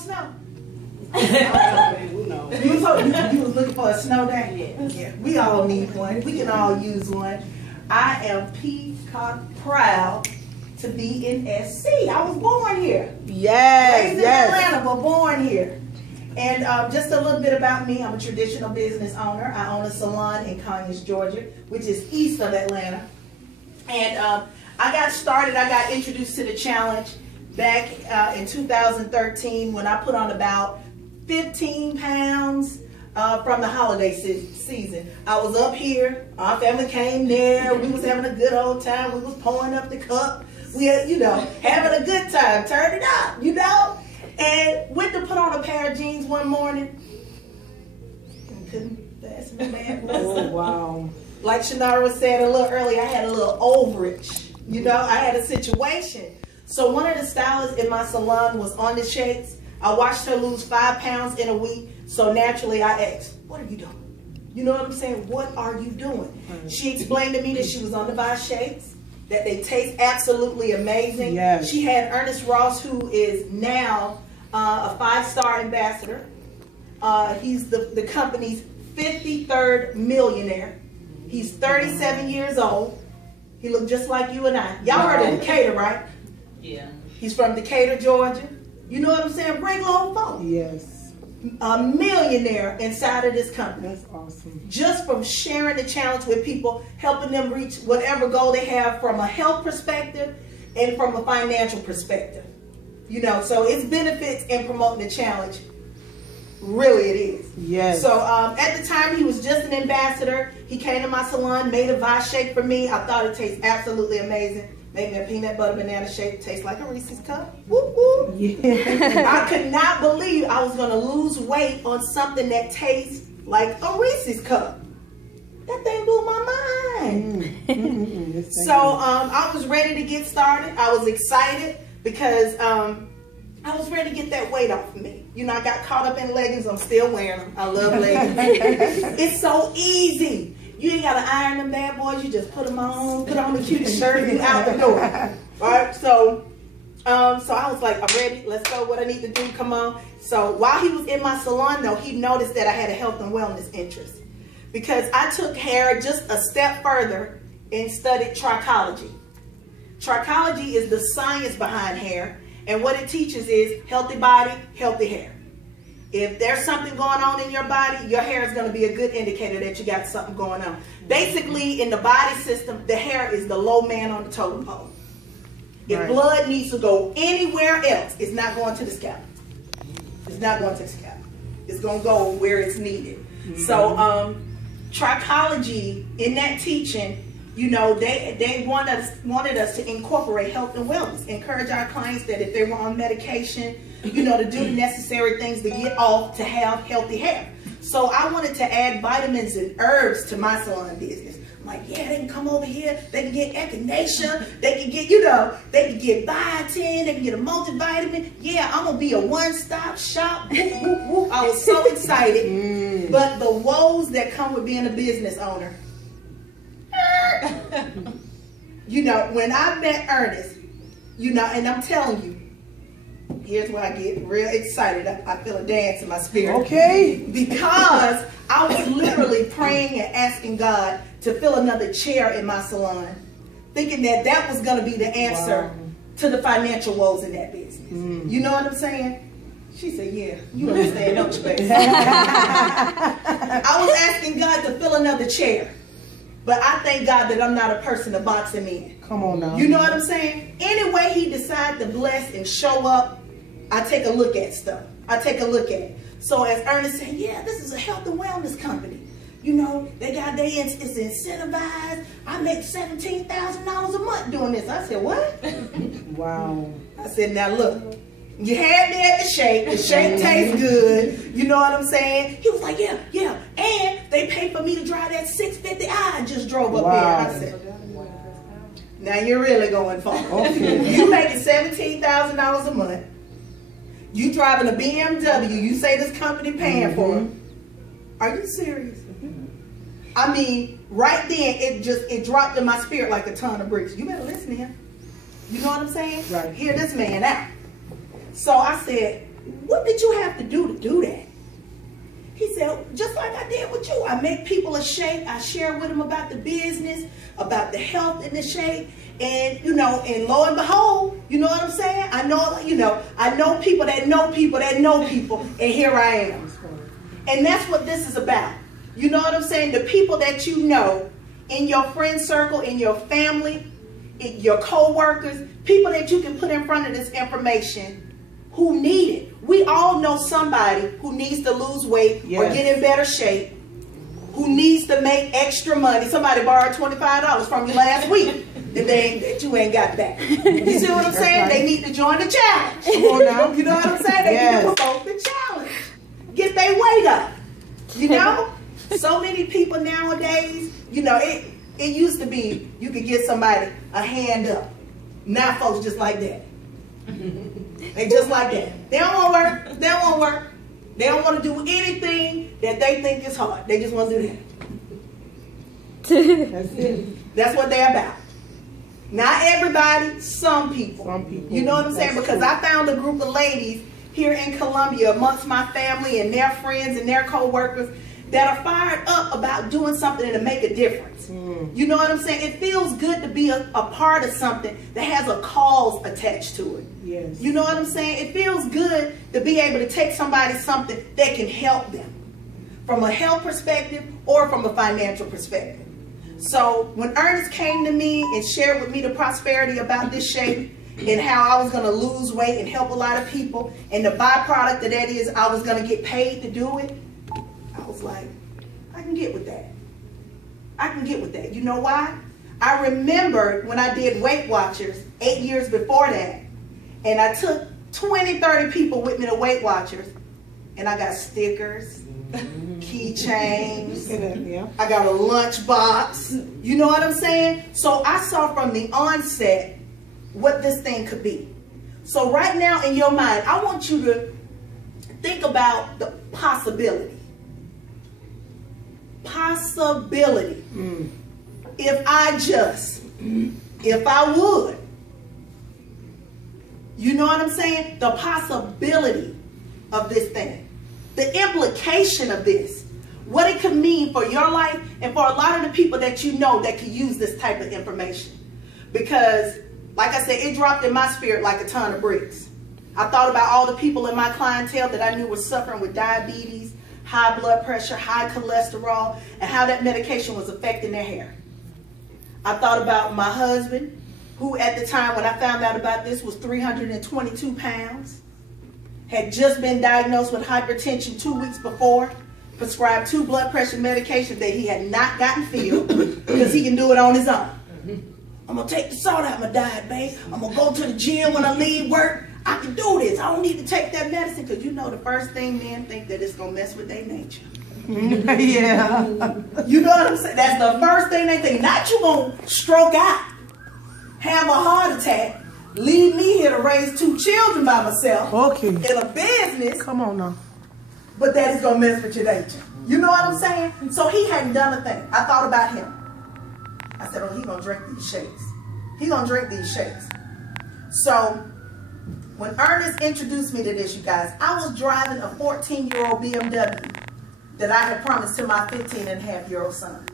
snow? No. You was looking for a snow day? Yeah. We all need one. We can all use one. I am peacock proud to be in SC. I was born here. Yes, Raised in Atlanta, but born here. And just a little bit about me. I'm a traditional business owner. I own a salon in Conyers, Georgia, which is east of Atlanta. And I got introduced to the challenge back in 2013 when I put on about 15 pounds from the holiday season. I was up here, our family came there, we was having a good old time, we was pouring up the cup, we had, having a good time, turn it up, and went to put on a pair of jeans one morning, and couldn't pass my man. Oh, wow. Like Shanara said a little earlier, I had a little overage, I had a situation. So one of the stylists in my salon was on the shakes. I watched her lose 5 pounds in a week. So naturally I asked, what are you doing? You know what I'm saying? What are you doing? She explained to me that she was on the Vivi shakes, that they taste absolutely amazing. Yes. She had Ernest Ross, who is now a 5-star ambassador. He's the company's 53rd millionaire. He's 37 years old. He looked just like you and I. Y'all heard of Decatur, right? Yeah. He's from Decatur, Georgia. You know what I'm saying? Regular old folk. Yes. A millionaire inside of this company. That's awesome. Just from sharing the challenge with people, helping them reach whatever goal they have from a health perspective and from a financial perspective. So it's benefits in promoting the challenge. Really it is. Yes. So at the time he was just an ambassador. He came to my salon, made a Vivi shake for me. I thought it tastes absolutely amazing. Made me a peanut butter banana shake. Tastes like a Reese's cup. Whoop, whoop. Yeah. I could not believe I was going to lose weight on something that tastes like a Reese's cup. That thing blew my mind. So I was ready to get started. I was excited because I was ready to get that weight off of me. I got caught up in leggings. I'm still wearing them. I love leggings. It's so easy. You ain't got to iron them bad boys. You just put them on, put on the cutest shirt, and you out the door. All right, so I was like, I'm ready. Let's go. What I need to do, come on. So while he was in my salon, though, he noticed that I had a health and wellness interest because I took hair just a step further and studied trichology. Trichology is the science behind hair, and what it teaches is healthy body, healthy hair. If there's something going on in your body, your hair is going to be a good indicator that you got something going on. Basically, in the body system, the hair is the low man on the totem pole. If blood needs to go anywhere else, it's not going to the scalp. It's not going to the scalp. It's going to go where it's needed. So, trichology, in that teaching, they wanted us to incorporate health and wellness, encourage our clients that if they were on medication, to do the necessary things to get off to have healthy hair. So I wanted to add vitamins and herbs to my salon business. I'm like, yeah, they can come over here, they can get echinacea, they can get, they can get biotin, they can get a multivitamin. Yeah, I'm gonna be a one-stop shop. Whoop, whoop, whoop. I was so excited. But the woes that come with being a business owner. When I met Ernest, and I'm telling you, here's where I get real excited. I feel a dance in my spirit. Okay. Because I was literally praying and asking God to fill another chair in my salon, thinking that was going to be the answer to the financial woes in that business. You know what I'm saying? She said, yeah, you understand, don't you, baby? I was asking God to fill another chair. But I thank God that I'm not a person to box him in. Come on now. You know what I'm saying? Any way he decides to bless and show up, I take a look at stuff. I take a look at it. So as Ernest said, yeah, this is a health and wellness company. They got it's incentivized. I make $17,000 a month doing this. I said, what? Wow. I said, now look. You had me at the shake. The shake tastes good. You know what I'm saying? He was like, yeah. And they paid for me to drive that 650i I just drove up here. I said, now you're really going far. Okay. You making $17,000 a month. You driving a BMW. You say this company paying for it. Are you serious? I mean, right then, it dropped in my spirit like a ton of bricks. You better listen to him. You know what I'm saying? Right. Hear this man out. So I said, what did you have to do that? He said, just like I did with you. I make people a shake. I share with them about the business, about the health in the shake. And, you know, and lo and behold, you know what I'm saying? I know, you know, I know people that know people that know people, and here I am. And that's what this is about. You know what I'm saying? The people that you know in your friend circle, in your family, in your co-workers, people that you can put in front of this information who need it. We all know somebody who needs to lose weight or get in better shape, who needs to make extra money. Somebody borrowed $25 from you last week that you ain't got back. You see what I'm saying? Right. They need to join the challenge. Come on now. You know what I'm saying? They need to promote the challenge. Get their weight up. You know? So many people nowadays, you know, it used to be you could get somebody a hand up. Now folks just like that. They just like that. They don't want to work. They don't want to work. They don't want to do anything that they think is hard. They just want to do that. That's it. That's what they're about. Not everybody, some people. Some people. You know what I'm saying? Because I found a group of ladies here in Columbia amongst my family and their friends and their co-workers that are fired up about doing something to make a difference. You know what I'm saying? It feels good to be a part of something that has a cause attached to it. Yes. You know what I'm saying? It feels good to be able to take somebody something that can help them from a health perspective or from a financial perspective. So when Ernest came to me and shared with me the prosperity about this shake and how I was going to lose weight and help a lot of people, and the byproduct of that is I was going to get paid to do it, I was like, I can get with that. I can get with that. You know why? I remembered when I did Weight Watchers 8 years before that, and I took 20, 30 people with me to Weight Watchers, and I got stickers, keychains, I got a lunch box. You know what I'm saying? So I saw from the onset what this thing could be. So right now in your mind, I want you to think about the possibility. Possibility. If I would. You know what I'm saying? The possibility of this thing. The implication of this. What it could mean for your life and for a lot of the people that you know that can use this type of information. Because, like I said, it dropped in my spirit like a ton of bricks. I thought about all the people in my clientele that I knew were suffering with diabetes, high blood pressure, high cholesterol, and how that medication was affecting their hair. I thought about my husband, who at the time when I found out about this was 322 pounds, had just been diagnosed with hypertension 2 weeks before, prescribed 2 blood pressure medications that he had not gotten filled because he can do it on his own. I'm going to take the salt out of my diet, babe. I'm going to go to the gym when I leave work. I can do this. I don't need to take that medicine because you know the first thing men think that it's going to mess with their nature. Yeah. You know what I'm saying? That's the first thing they think. Not you going to stroke out, have a heart attack, leave me here to raise 2 children by myself. Okay. In a business. Come on now. But that is going to mess with your nature. You know what I'm saying? So he hadn't done a thing. I thought about him. I said, oh, he's going to drink these shakes. He's going to drink these shakes. So when Ernest introduced me to this, you guys, I was driving a 14-year-old BMW that I had promised to my 15-and-a-half-year-old son.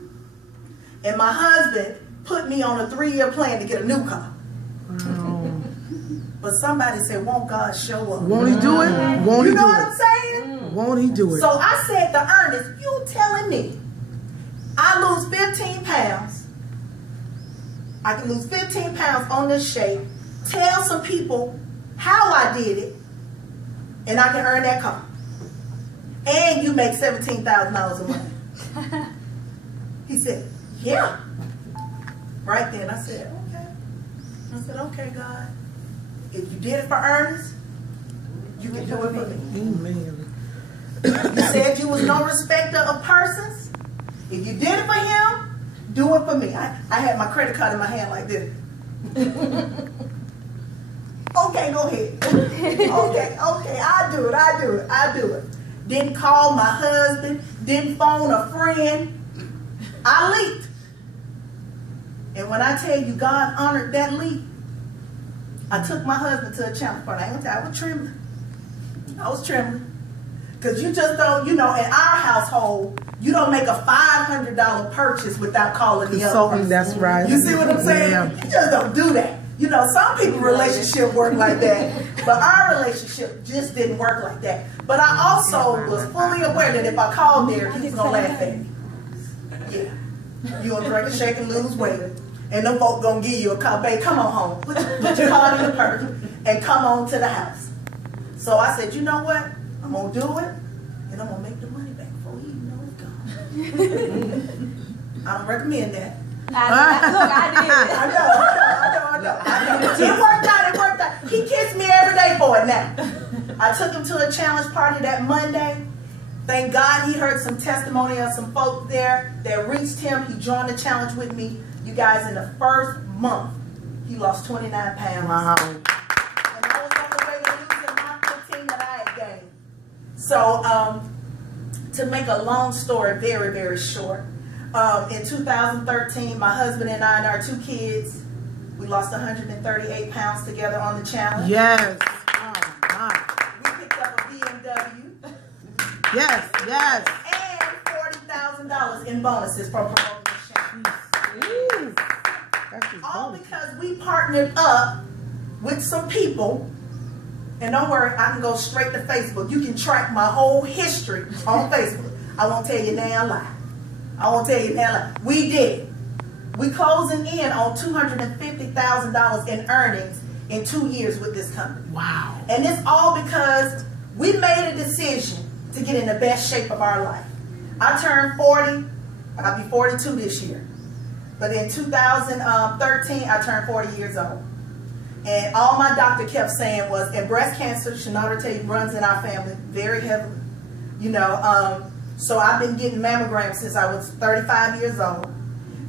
And my husband put me on a 3-year plan to get a new car. But somebody said, won't God show up? Won't he do it? Won't he do it? You know what I'm saying? Won't he do it? So I said to Ernest, you telling me I lose 15 pounds, I can lose 15 pounds on this shake, tell some people how I did it, and I can earn that car. And you make $17,000 a month. He said, yeah. Right then I said, okay. I said, okay, God. If you did it for Ernest, you can do it for me. Amen. You said you was no respecter of persons. If you did it for him, do it for me. I had my credit card in my hand like this. Okay, go ahead. Okay, I'll do it. Didn't call my husband, didn't phone a friend. I leaped. And when I tell you God honored that leap, I took my husband to a challenge party. I ain't gonna tell you, I was trembling. I was trembling. Because you just don't, you know, in our household, you don't make a $500 purchase without calling the other person. That's right. You see what I'm saying? Yeah. You just don't do that. You know, some people's relationship work like that, but our relationship just didn't work like that. But I also was fully aware that if I called there, he was going to laugh at me. Yeah. You going to drink a shake and lose weight. And them folks going to give you a call. Babe, come on home. Put your card in the purse and come on to the house. So I said, you know what? I'm going to do it, and I'm going to make the money back before you know it's gone. I don't recommend that. Look, I did. I know. It worked out. He kissed me every day for it now. I took him to a challenge party that Monday. Thank God he heard some testimony of some folks there that reached him. He joined the challenge with me. You guys, in the first month, he lost 29 pounds. Wow. And I was on the way to losing my 15 that I had gained. So, to make a long story very, very short, in 2013, my husband and I and our 2 kids, we lost 138 pounds together on the challenge. Yes. Oh, my. We picked up a BMW. Yes. And $40,000 in bonuses from promoting the challenge. All because we partnered up with some people. And don't worry, I can go straight to Facebook. You can track my whole history on Facebook. I won't tell you now a lie. We did it. We closing in on $250,000 in earnings in 2 years with this company. Wow. And it's all because we made a decision to get in the best shape of our life. I turned 40. I'll be 42 this year. But in 2013, I turned 40 years old. And all my doctor kept saying was, and breast cancer, Shanada tell you, runs in our family very heavily. You know, so I've been getting mammograms since I was 35 years old.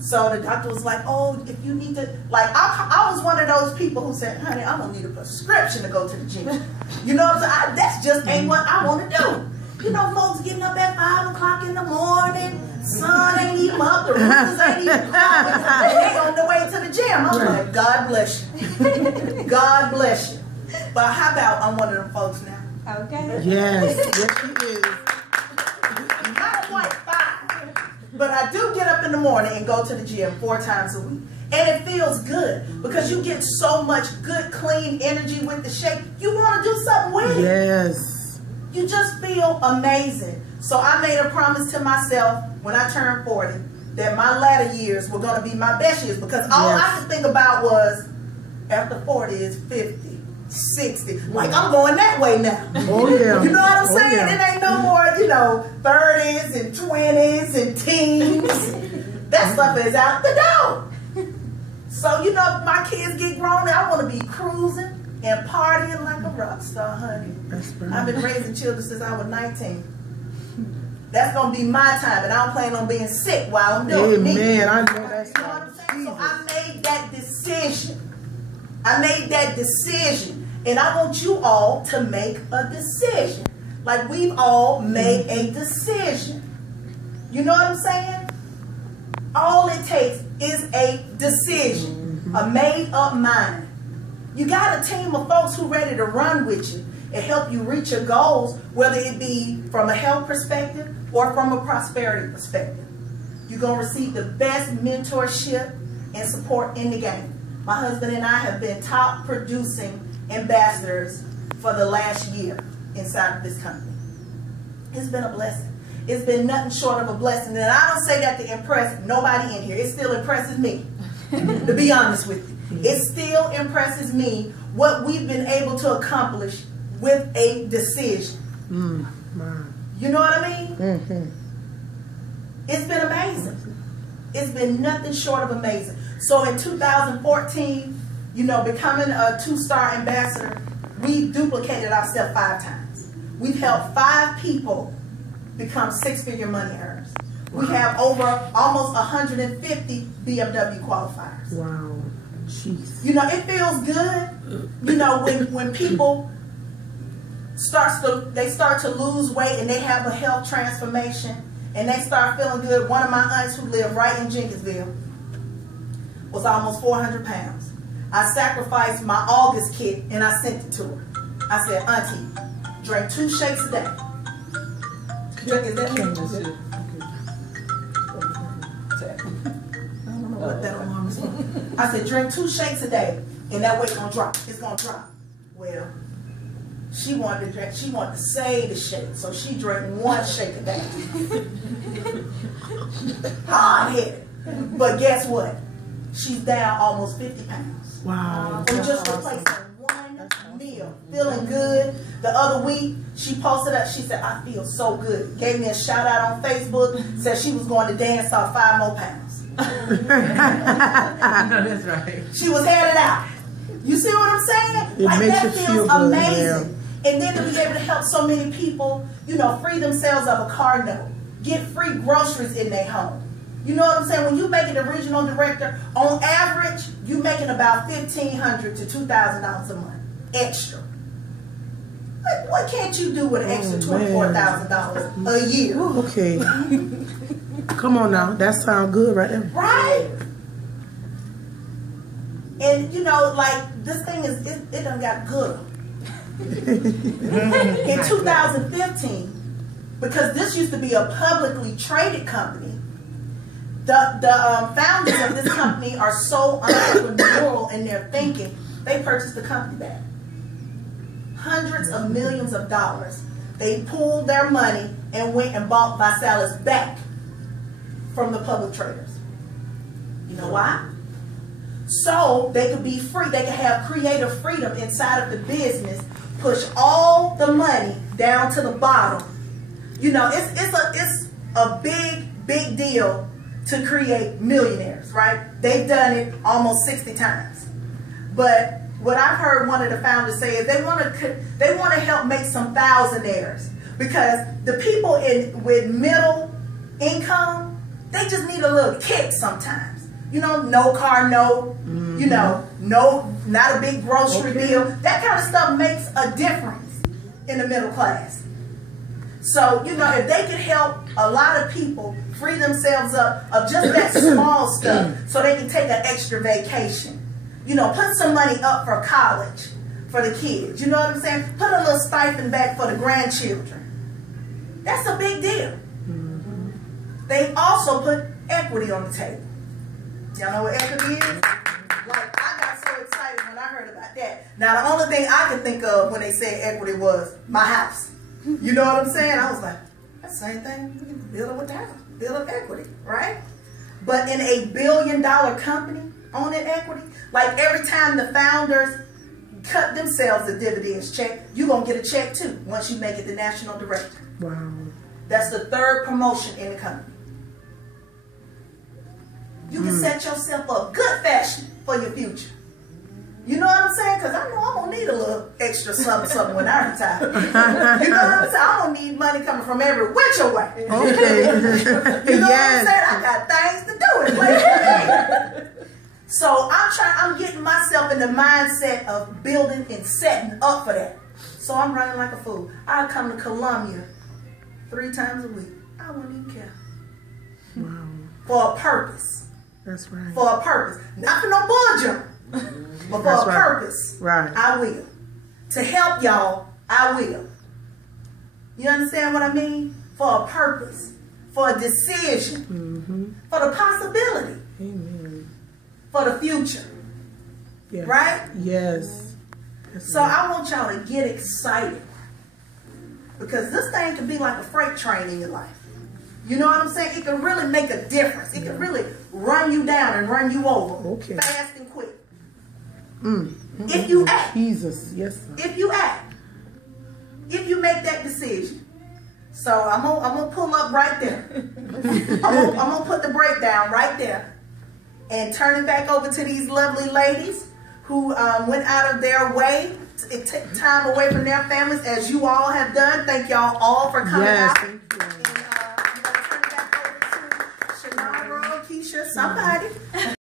So the doctor was like, oh, if you need to, like, I was one of those people who said, honey, I don't need a prescription to go to the gym. You know what I'm saying? That's just ain't what I want to do. You know, folks getting up at 5 o'clock in the morning, sun ain't even up, the roosters ain't even crowing, they on the way to the gym. I'm like, God bless you. God bless you. But how about I'm one of them folks now? Okay. Yes, she is. Not quite 5, but I do get up in the morning and go to the gym 4 times a week. And it feels good because you get so much good, clean energy with the shake. You want to do something with it. Yes. You just feel amazing. So I made a promise to myself when I turned 40 that my latter years were going to be my best years, because all I could think about was after 40 is 50, 60. Like, I'm going that way now. Oh, yeah. You know what I'm saying? Yeah. It ain't no more, you know, 30s and 20s and teens. That stuff is out the door. So, you know, if my kids get grown, I want to be cruising and partying like a rock star, honey. I've been raising children since I was 19. That's going to be my time, and I don't plan on being sick while I'm doing it. Amen. I know that's you know what I'm saying? So I made that decision. And I want you all to make a decision. Like, we've all made a decision. You know what I'm saying? All it takes is a decision, a made-up mind. You got a team of folks who are ready to run with you and help you reach your goals, whether it be from a health perspective or from a prosperity perspective. You're going to receive the best mentorship and support in the game. My husband and I have been top producing ambassadors for the last year inside of this company. It's been a blessing. It's been nothing short of a blessing. And I don't say that to impress nobody in here. It still impresses me, to be honest with you. It still impresses me what we've been able to accomplish with a decision. You know what I mean? It's been amazing. It's been nothing short of amazing. So in 2014, you know, becoming a 2-star ambassador, we duplicated ourselves 5 times. We've helped 5 people become 6-figure money earners. We have over almost 150 BMW qualifiers. Wow. Jeez. You know, it feels good, you know, when people start to lose weight and they have a health transformation and they start feeling good. One of my aunts who lived right in Jenkinsville was almost 400 pounds. I sacrificed my August kit and I sent it to her. I said, Auntie, drink 2 shakes a day. Is that me? I don't know what that alarm is for. I said, drink 2 shakes a day, and that weight gonna drop. It's gonna drop. Well, she wanted to drink. She wanted to save the shake, so she drank 1 shake a day. Hard-headed. But guess what? She's down almost 50 pounds. Wow. And just replacing 1 meal. Feeling good. The other week, she posted up. She said, I feel so good. Gave me a shout out on Facebook. Said she was going to dance off 5 more pounds. That's right. She was headed out. You see what I'm saying? It like makes that you feels feel good, amazing. yeah. And then to be able to help so many people, you know, free themselves of a car note, get free groceries in their home. You know what I'm saying? When you make it a regional director, on average, you making about $1,500 to $2,000 a month extra. What can't you do with an extra $24,000 a year? Okay. Come on now. That sounds good right there. Right? And you know, like this thing is, it done got good. In 2015, because this used to be a publicly traded company, the founders of this company are so entrepreneurial in their thinking, they purchased the company back. Hundreds of millions of dollars. They pooled their money and went and bought Vasalis back from the public traders. You know why? So they could be free. They could have creative freedom inside of the business. Push all the money down to the bottom. You know, it's a big deal to create millionaires, right? They've done it almost 60 times. But what I've heard one of the founders say is they want to help make some thousandaires, because the people with middle income, they just need a little kick sometimes. You know, no car note, you know, not a big grocery bill. That kind of stuff makes a difference in the middle class. So, you know, if they could help a lot of people free themselves up of just that small stuff so they can take an extra vacation. You know, put some money up for college for the kids. You know what I'm saying? Put a little stipend back for the grandchildren. That's a big deal. They also put equity on the table. Y'all know what equity is? Like, I got so excited when I heard about that. Now, the only thing I could think of when they said equity was my house. You know what I'm saying? I was like, that's the same thing. We can build up with the house. Build up equity, right? But in a $1 billion company, owning equity, like every time the founders cut themselves a dividends check, you're going to get a check too once you make it the national director. Wow. That's the 3rd promotion in the company. You can set yourself up good fashion for your future. You know what I'm saying? Because I know I'm going to need a little extra something when I retire. You know what I'm saying? I'm going to need money coming from every which way. Okay. You know what I'm saying? I got things to do it. So I'm getting myself in the mindset of building and setting up for that. So I'm running like a fool. I come to Columbia 3 times a week. I wouldn't even care. Wow. For a purpose. That's right. For a purpose. Not for no bull jump. But for a purpose. Right. I will. To help y'all, I will. You understand what I mean? For a purpose. For a decision. For the possibility. Amen. For the future. Yes. Right? Yes. That's So right. I want y'all to get excited. Because this thing can be like a freight train in your life. You know what I'm saying? It can really make a difference. It can really run you down and run you over. Okay. Fast and quick. If you act. Jesus. Yes, sir. If you act. If you make that decision. So I'm gonna pull up right there. I'm gonna put the brake down right there. And turn it back over to these lovely ladies who went out of their way to take time away from their families, as you all have done. Thank y'all all for coming out. Thank you. And I'm going to turn it back over to Shanara, Keisha, somebody.